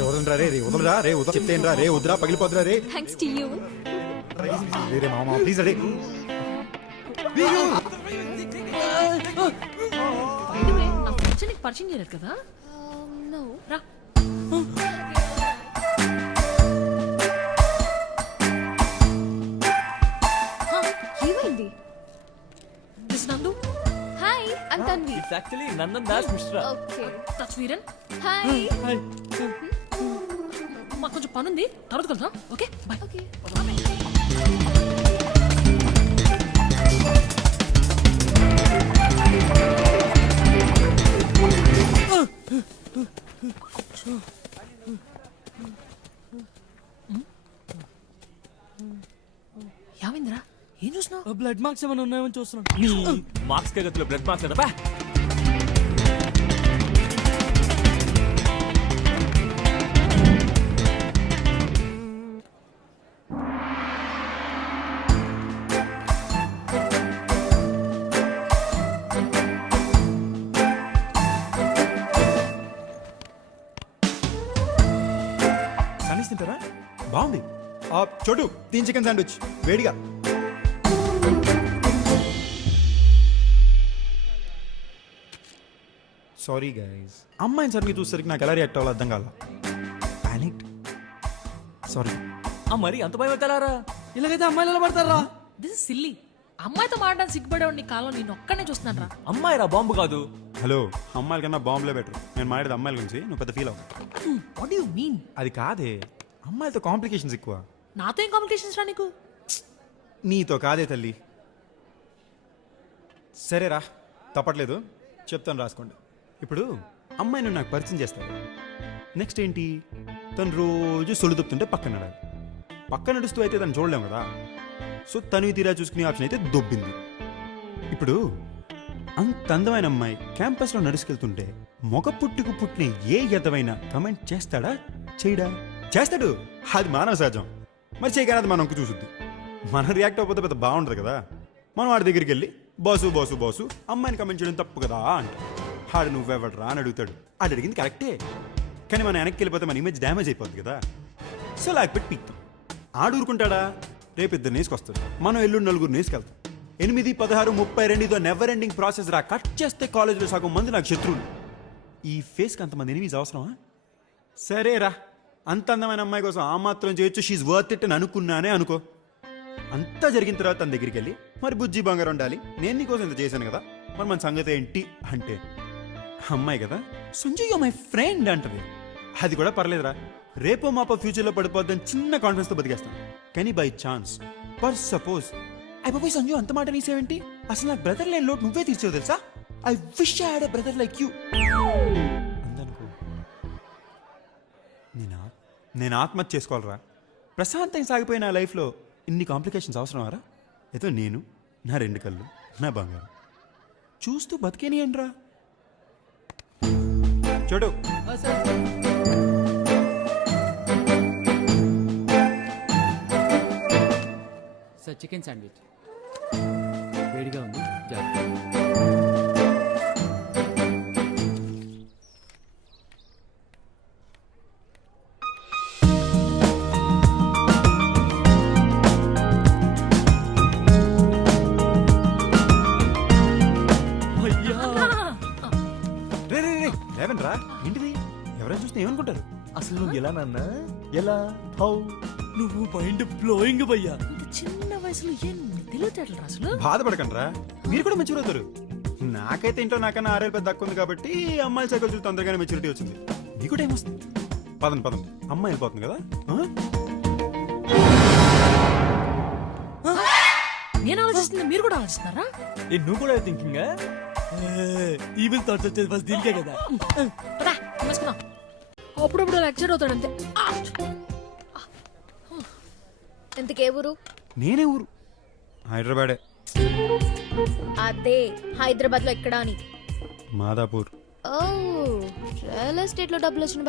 వదలరా రే వదలరా రే వదల చెప్తేనరా రే వద్దురా పగిలిపోతురా రే thanks to you. రే మామ ప్లీజ్ రే నా ఫ్రెండ్స్ నీకు పరిచయం చేయలేదు కదా? నో. రా. ఏమైంది? దిస్ నందు. Hi, I'm Tanvi. It's actually Nandan Das Mishra. Okay. That's Veeran. Hi. Hi. మాకు కొంచెం పని ఉంది, తర్వాత కలుద్దాం. Okay bye. ఓకే. యావింద్రా ఏం చూసినావు? బ్లడ్ మార్క్స్ ఏమైనా ఉన్నాయని చూస్తున్నాను. మార్క్స్ గతిలో బ్లడ్ మార్క్స్ కదా. కనీస్ తింటారా? బాగుంది. చోటు 3 చికెన్ శాండ్విచ్ వేడిగా. సారీ గైస్, అమ్మాయిని సరిగ్గా చూసేసరికి నాకు ఎలా రియాక్ట్ అవ్వాలో అర్థం కాల. పానిక్. సారీ. మరి అంత భయం ఎత్తారా? ఇలాగైతే అమ్మాయిలు ఎలా పడతారా? This is silly. అమ్మాయితో మాట్లాడడానికి సిగ్గుపడేవాడు నీ కాలం నేను ఒక్కనే చూస్తున్నాను రా. అమ్మాయి రా, బాంబు కాదు. హలో, అమ్మాయిల కన్నా బాంబులే బెటర్. నేను మాట్లాడేది అమ్మాయిల గురించి, నువ్వు పెద్ద ఫీల్ అవ్వ. What do you mean? అది కాదే, అమ్మాయిలతో కాంప్లికేషన్స్ ఎక్కువ. నాతో ఏం కాంప్లికేషన్స్ రా నీకు? నీతో కాదే తల్లి. సరేరా, తప్పట్లేదు, చెప్తాను రాసుకోండి. ఇప్పుడు అమ్మాయిని నాకు పరిచయం చేస్తాడు. నెక్స్ట్ ఏంటి, తను రోజు సొల్లు తప్పుతుంటే పక్కన నడాలి. పక్కన నడుస్తూ అయితే తను చూడలేము కదా. సో తను తీరా చూసుకునే ఆప్షన్ అయితే దొబ్బింది. ఇప్పుడు అంత అందమైన అమ్మాయి క్యాంపస్లో నడుచుకెళ్తుంటే మొగ పుట్టుకు పుట్టిన ఏ ఎదవైనా కమెంట్ చేస్తాడా చేయడా? చేస్తాడు. అది మానవ సహజం. మరి చేయగానే అది మనకు చూసుద్ది. మనం రియాక్ట్ అవ్వకపోతే పెద్ద బాగుంటుంది కదా. మనం వాడి దగ్గరికి వెళ్ళి బాసు బాసు బాసు అమ్మాయిని కమెంట్ చేయడం తప్పు కదా అంటే ఆడు నువ్వెవడరా అని అడుగుతాడు. ఆడు అడిగింది కరెక్టే, కానీ మనం వెనక్కి వెళ్ళిపోతే మన ఇమేజ్ డ్యామేజ్ అయిపోద్ది కదా. సో లాక్పెట్టి పీక్తాం. ఆడు ఊరుకుంటాడా? రేపు 2 నేసుకొస్తాడు, మనం ఎల్లుండి 4 నేసుకెళ్తాం. 8, 16, 32 ఇదో నెవర్ ఎండింగ్ ప్రాసెస్ రా. కట్ చేస్తే కాలేజీలో సగం మంది నాకు శత్రువులు. ఈ ఫేస్కి అంతమంది ఎనిమిస్ అవసరమా? సరేరా, అంత అందమైన అమ్మాయి కోసం ఆ మాత్రం చేయొచ్చు, షీఈ్ వర్త్ ఇట్ అని అనుకున్నానే అనుకో. అంతా జరిగిన తర్వాత తన దగ్గరికి వెళ్ళి మరి బుజ్జి బంగారం ఉండాలి, నేను నీకోసం ఇంత చేశాను కదా, మరి మన సంగతి ఏంటి అంటే అమ్మాయి కదా సంజయ్ యు మై ఫ్రెండ్ అంటది. అది కూడా పర్లేదురా, రేపో మాపో ఫ్యూచర్లో పడిపోద్దని చిన్న కాన్ఫిడెన్స్తో బతికేస్తాను. కానీ బై ఛాన్స్ పర్ సపోజ్ అయిపోయి సంజయ్ అంత మాట నీసేవేంటి, అసలు నాకు బ్రదర్ లేని లోటు నువ్వే తీర్చావు తెలుసా, I wish I had a brother like you అందనుకో. నేను ఆత్మహత్య చేసుకోవాలరా. ప్రశాంతంగా సాగిపోయిన నా లైఫ్లో ఇన్ని కాంప్లికేషన్స్ అవసరమారా? ఏదో నేను, నా 2 కళ్ళు, నా బంగారం చూస్తూ బతికేనియండి రా. చూడు సార్, చికెన్ శాండ్విచ్ వేడిగా ఉంది. రే రే రే లేవన్ రా. ఏంటిది? ఎవరైనా చూస్తే ఏమనుకుంటారు? అసలు నువ్వు ఎలా నాన్న? ఎలా? హౌ? నువ్వు మైండ్ బ్లోయింగ్ భయ్యా. ఇంత చిన్న వయసులో ఏం తెలియటట్లు రా అసలు. బాధపడకండి రా, మీరు కూడా మెచ్యూర్ అవుతారు. నాకైతే ఇంట్లో నాకన్నా 6 ఏళ్ళు పెద్ద తక్కువ ఉంది కాబట్టి అమ్మాయిల సైకిల్ చూసి తొందరగానే మెచ్యూరిటీ వచ్చింది. మీకు టైం వస్తుంది. పదండి, అమ్మాయి వెళ్ళిపోతుంది కదా. నేను ఆలోచిస్తుంది, మీరు కూడా ఆలోచిస్తున్నారా? నువ్వు కూడా థింకింగ్ ఈవిల్ థాట్స్ వచ్చేది ఫస్ట్ దీనికే కదా. పదా వేసుకుందాం. అప్పుడప్పుడు లెక్చర్ అవుతాడు అంతే. ఇంతకే ఊరు? నేనే ఊరు హైదరాబాదే. అదే హైదరాబాద్ లో ఎక్కడా అని? మాదాపూర్. ఓ, రియల్ ఎస్టేట్ లో డబ్బులు వచ్చిన